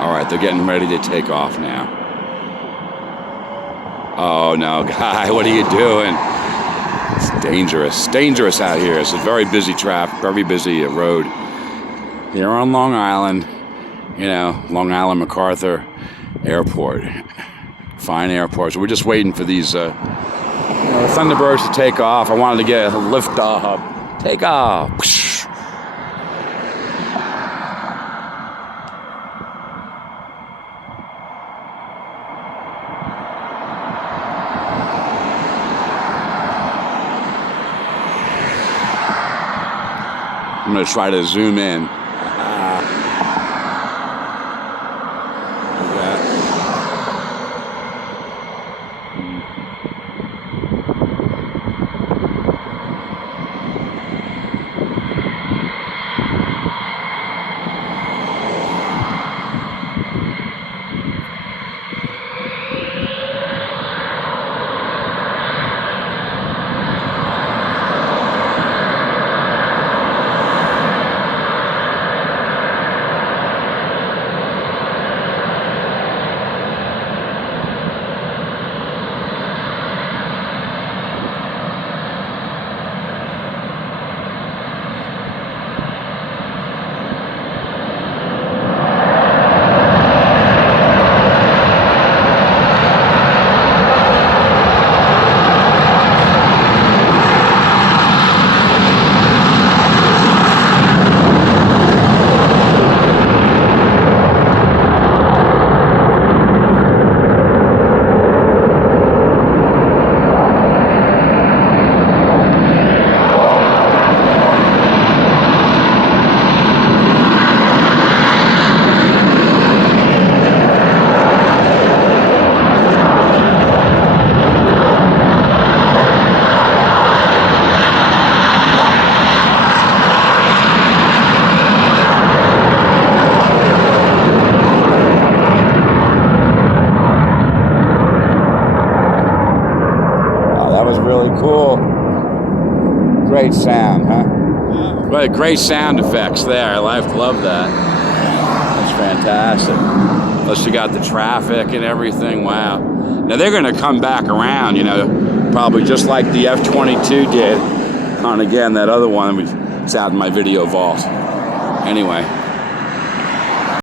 All right, they're getting ready to take off now. Oh no, guy, what are you doing? It's dangerous out here. It's a very busy very busy road here on Long Island. You know, Long Island MacArthur Airport, fine airport. So we're just waiting for these Thunderbirds to take off. I wanted to get a lift off. Take off. I'm going to try to zoom in. Really cool. Great sound, huh? Well, great sound effects there. I love that. That's fantastic. Plus you got the traffic and everything. Wow. Now they're going to come back around, you know, probably just like the F-22 did on, again, that other one. It's out in my video vault. Anyway.